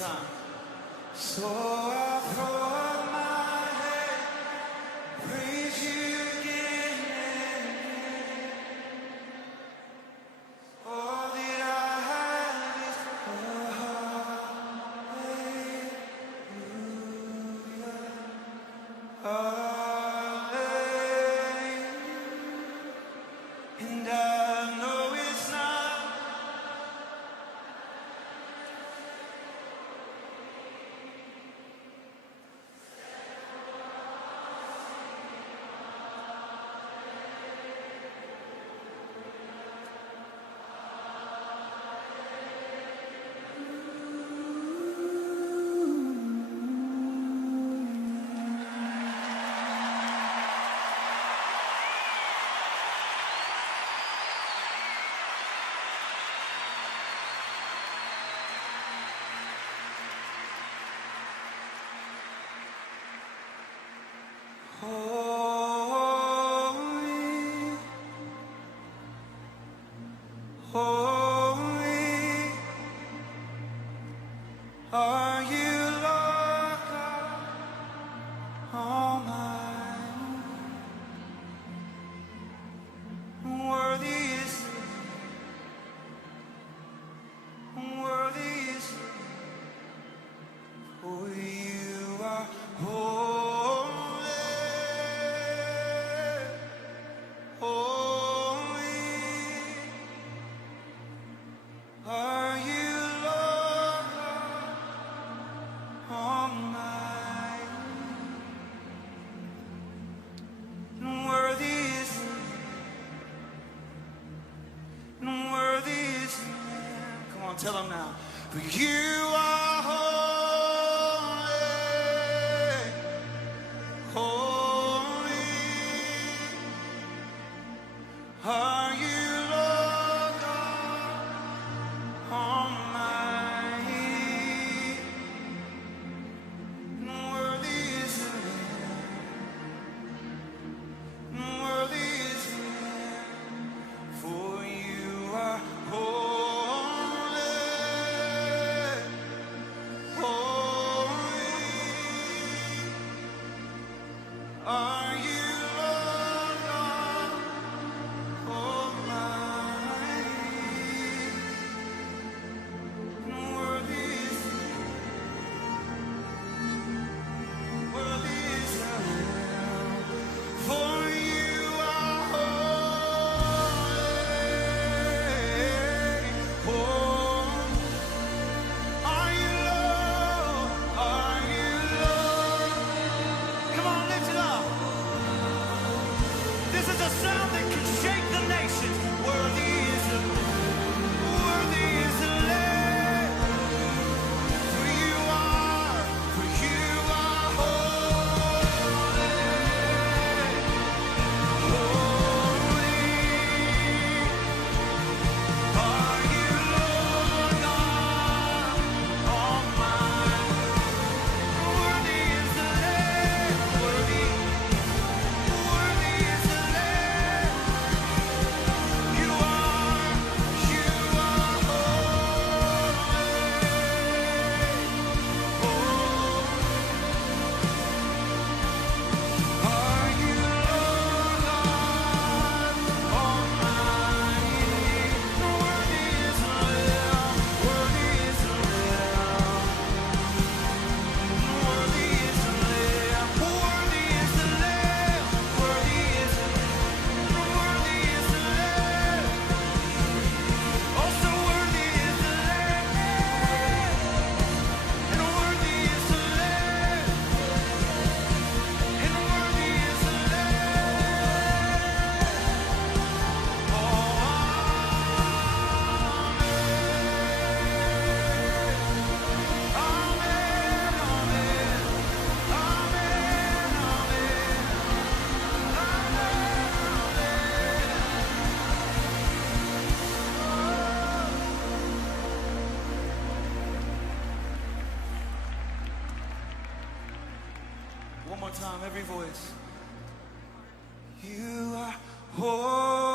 time. So I throw up my head, praise you again and again. All that I have is a hallelujah, hallelujah. And I know it's not holy, holy are you, Lord God Almighty. Worthy is, for you are holy, holy are you, Lord God Almighty. And worthy is the Lamb. Come on, tell them now. For you are holy, holy are you, Lord God Almighty. And worthy is the Lamb, and worthy is the Lamb. For you are holy, holy are you, Lord God Almighty. And worthy is the Lamb. For you are holy, holy are you, Lord, are you, Lord. Come on, lift it up. This is a sound that can shake the nations. Worthy is the Lamb. For you are holy, holy are you, Lord God Almighty. Worthy is the Lamb, worthy is the Lamb. You are One more time, every voice. You are holy.